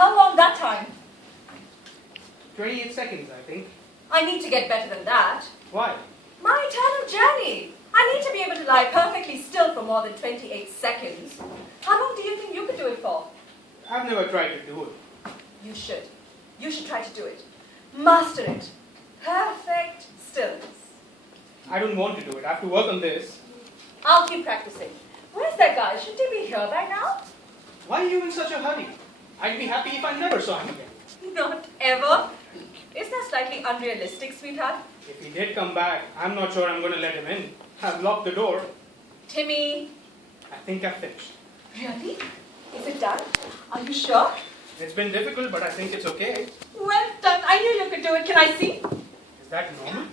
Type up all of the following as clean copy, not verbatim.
How long that time? 28 seconds, I think. I need to get better than that. Why? My eternal journey. I need to be able to lie perfectly still for more than 28 seconds. How long do you think you could do it for? I've never tried to do it. You should. You should try to do it. Master it. Perfect stillness. I don't want to do it. I have to work on this. I'll keep practicing. Where's that guy? Shouldn't he be here by now? Why are you in such a hurry? I'd be happy if I never saw him again. Not ever. Isn't that slightly unrealistic, sweetheart? If he did come back, I'm not sure I'm going to let him in. I've locked the door. Timmy. I think I've finished. Really? Is it done? Are you sure? It's been difficult, but I think it's okay. Well done. I knew you could do it. Can I see? Is that normal?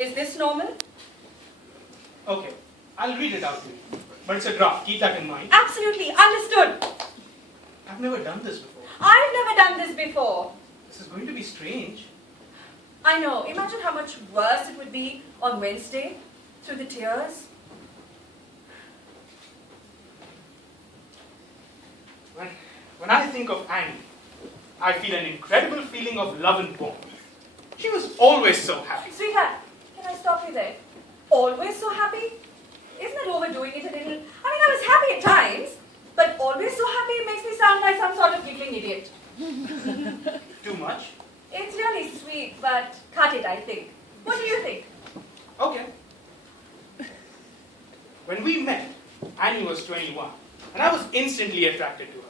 Is this normal? Okay, I'll read it out to you. But it's a draft. Keep that in mind. Absolutely. Understood. I've never done this before. I've never done this before. This is going to be strange. I know. Imagine how much worse it would be on Wednesday through the tears. When I think of Annie, I feel an incredible feeling of love and warmth. She was always so happy. Sweetheart, can I stop you there? Always so happy? Isn't that overdoing it a little? I mean, I was happy at times, but always so happy makes me sound like some sort of giggling idiot. Too much? It's really sweet, but cut it, I think. What do you think? Okay. When we met, Annie was 21, and I was instantly attracted to her.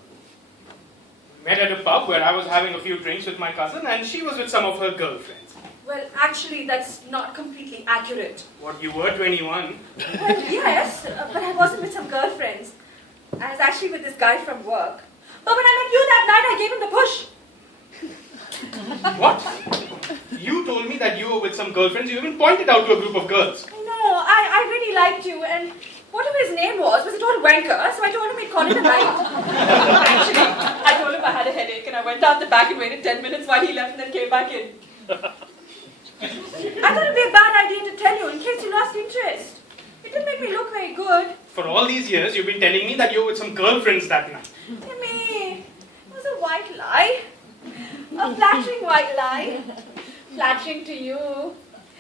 We met at a pub where I was having a few drinks with my cousin, and she was with some of her girlfriends. Well, actually, that's not completely accurate. What, you were 21? Well, yes, but I wasn't with some girlfriends. I was actually with this guy from work. But when I met you that night, I gave him the push. What? You told me that you were with some girlfriends. You even pointed out to a group of girls. No, I really liked you, and whatever his name was a total wanker, so I told him he'd call it a night. Actually, I told him I had a headache, and I went down the back and waited 10 minutes while he left and then came back in. I thought it'd be a bad idea to tell you in case you lost interest. It didn't make me look very good. For all these years, you've been telling me that you were with some girlfriends that night. Timmy, it was a white lie. A flattering white lie. Flattering to you.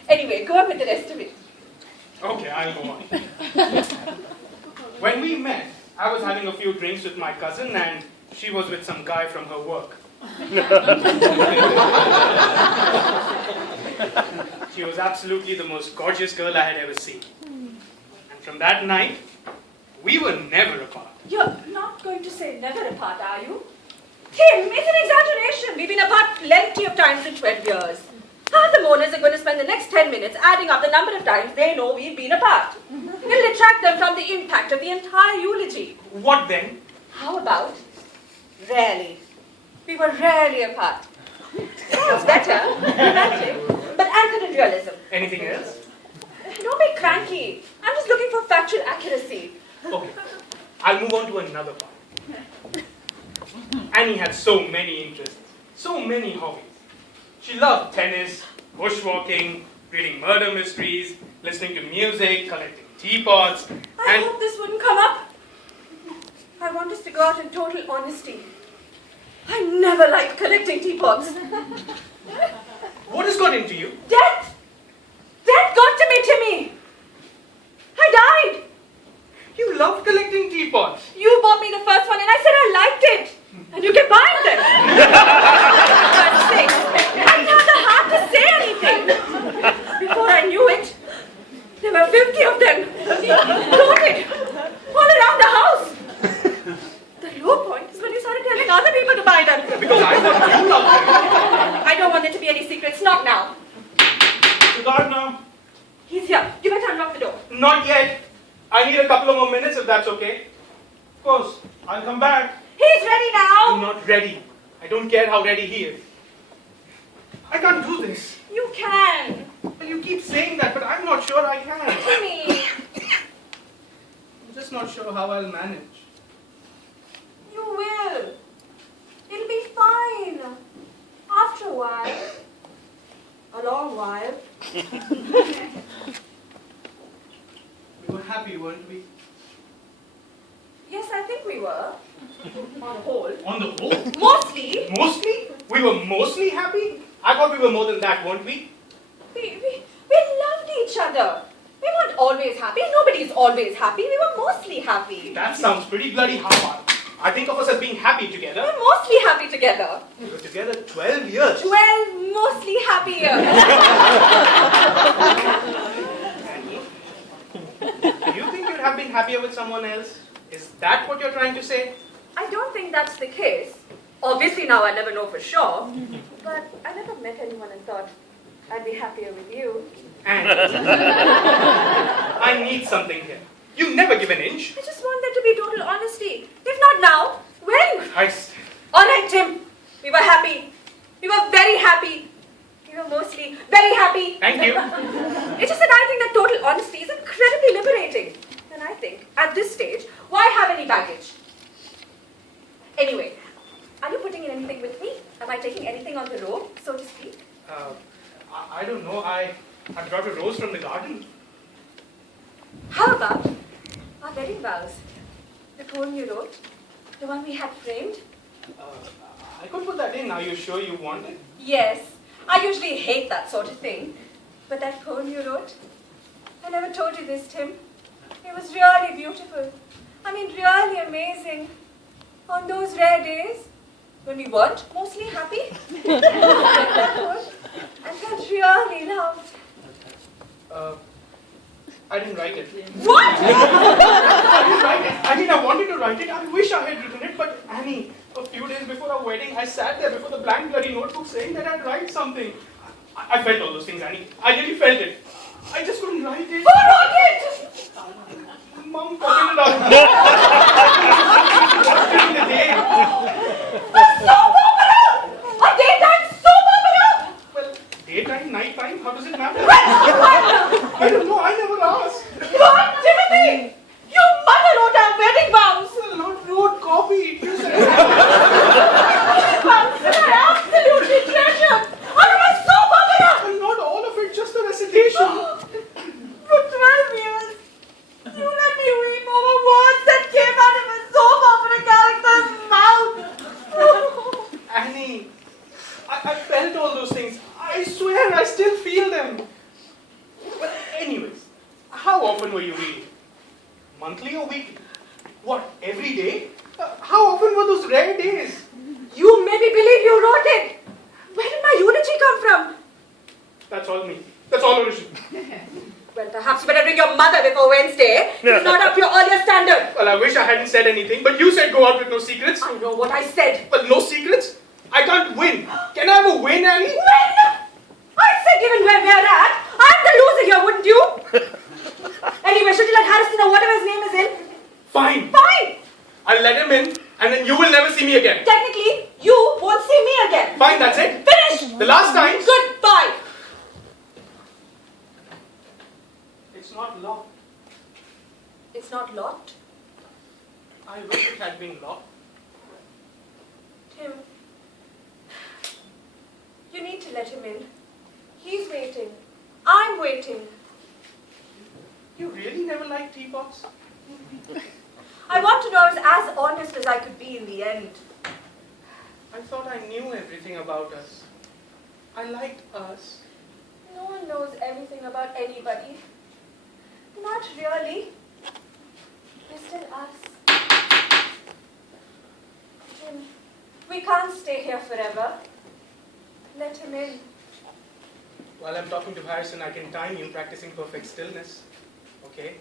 Anyway, go on with the rest of it. Okay, I'll go on. When we met, I was having a few drinks with my cousin and she was with some guy from her work. She was absolutely the most gorgeous girl I had ever seen. And from that night, we were never apart. You're not going to say never apart, are you? Tim, it's an exaggeration. We've been apart plenty of times in 12 years. Half the mourners are going to spend the next 10 minutes adding up the number of times they know we've been apart. It'll detract them from the impact of the entire eulogy. What then? How about rarely? We were rarely apart. Sounds better, romantic, but anchored in realism. Anything else? Don't be cranky. I'm just looking for factual accuracy. Okay, I'll move on to another part. Annie had so many interests, so many hobbies. She loved tennis, bushwalking, reading murder mysteries, listening to music, collecting teapots, I hope this wouldn't come up. I want us to go out in total honesty. I never liked collecting teapots. What has got into you? Death! Death got to me, Timmy! I died! You love collecting teapots. You bought me the first one and I said I liked it. And you kept buying them. For God's sake, I didn't have the heart to say anything. Before I knew it, there were 50 of them. Loaded. All around the house. The low point is when you started telling other people to buy them. Because I thought you loved them. I don't want there to be any secrets. Not now. The gardener. He's here. You better unlock the door. Not yet. I need a couple of more minutes if that's okay. Of course, I'll come back. He's ready I'm now. not ready. I don't care how ready he is. I can't do this. You can. Well, you keep saying that, but I'm not sure I can. Timmy. I'm just not sure how I'll manage. You will. It'll be fine. After a while. A long while. We were happy, weren't we? Yes, I think we were. On the whole. On the whole? Mostly. Mostly? We were mostly happy? I thought we were more than that, weren't we? We loved each other. We weren't always happy. Nobody's always happy. We were mostly happy. That sounds pretty bloody hard. I think of us as being happy together. We're mostly happy together. We were together 12 years. 12 mostly happy years. Do you think you'd have been happier with someone else? Is that what you're trying to say? I don't think that's the case. Obviously now I never know for sure. But I never met anyone and thought I'd be happier with you. And I need something here. You never give an inch. I just want there to be total honesty. If not now, when? Christ. All right, Tim. We were happy. We were very happy. We were mostly very happy. Thank you. It's just that I think that total honesty is incredibly liberating. And I think, at this stage, why have any baggage? Anyway, are you putting in anything with me? Am I taking anything on the road, so to speak? I don't know. I brought a rose from the garden. How about our wedding vows? The poem you wrote? The one we had framed? I could put that in. Are you sure you want it? Yes. I usually hate that sort of thing. But that poem you wrote? I never told you this, Tim. It was really beautiful. I mean, really amazing. On those rare days, when we weren't mostly happy, I felt really loved. I didn't write it. What? I didn't write it. I mean, I wanted to write it. I wish I had written it, but Annie, a few days before our wedding, I sat there before the blank bloody notebook saying that I'd write something. I felt all those things, Annie. I really felt it. I just couldn't write it. Who wrote it? Mom copied it out. Watched it in the day. The soap opera! A daytime soap opera! Well, daytime, nighttime, how does it matter? When soap opera? I don't know, I never asked. What, Timothy? Your mother wrote our wedding vows. Well, not wrote, copied. You said Vows that I absolutely treasure. Out of my soap opera! well, not all of it, just the recitation. For 12 years, you let me weep over words that came out of a soap opera character's mouth. Annie, I felt all those things. I swear, I still feel them. Well, anyways, how often were you reading? Monthly or weekly? What, every day? How often were those rare days? You made me believe you wrote it. Where did my eulogy come from? That's all me. That's all original. Well, perhaps you better bring your mother before Wednesday. It's not up to your earlier standard. Well, I wish I hadn't said anything, but you said go out with no secrets. I know what I said. Well, no secrets? I can't win. Can I have a win, Annie? When? I said given where we're at, I'm the loser here, wouldn't you? Anyway, should you let Harrison or whatever his name is in? Fine. Fine. I'll let him in, and then you will never see me again. Technically, you won't see me again. Fine, that's it. Finish. The last time. Goodbye. It's not locked. It's not locked. I wish it had been locked. Tim, you need to let him in. He's waiting. I'm waiting. You really never liked teapots? I want to know I was as honest as I could be in the end. I thought I knew everything about us. I liked us. No one knows everything about anybody. Not really. We're still us. Tim, we can't stay here forever. Let him in. While I'm talking to Harrison, I can time you practicing perfect stillness. Okay?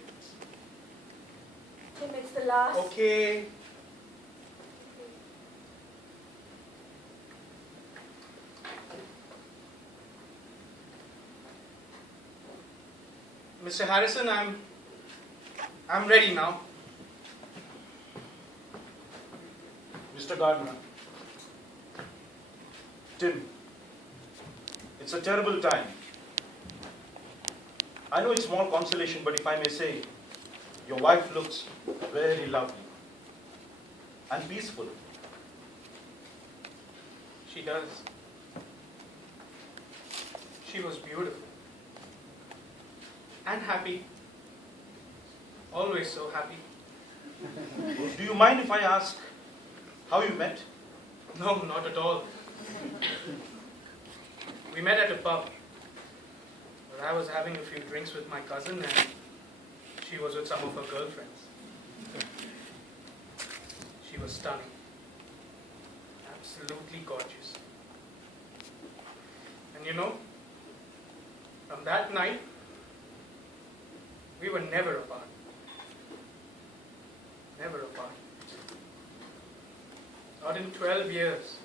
Tim, it's the last. Okay. Mr. Harrison, I'm ready now. Mr. Gardner. Tim, it's a terrible time. I know it's small consolation, but if I may say, your wife looks very lovely and peaceful. She does. She was beautiful. And happy. Always so happy. Do you mind if I ask how you met? No, not at all. We met at a pub where I was having a few drinks with my cousin and she was with some of her girlfriends. She was stunning. Absolutely gorgeous. And you know, from that night, we were never apart. Never apart. Not in 12 years.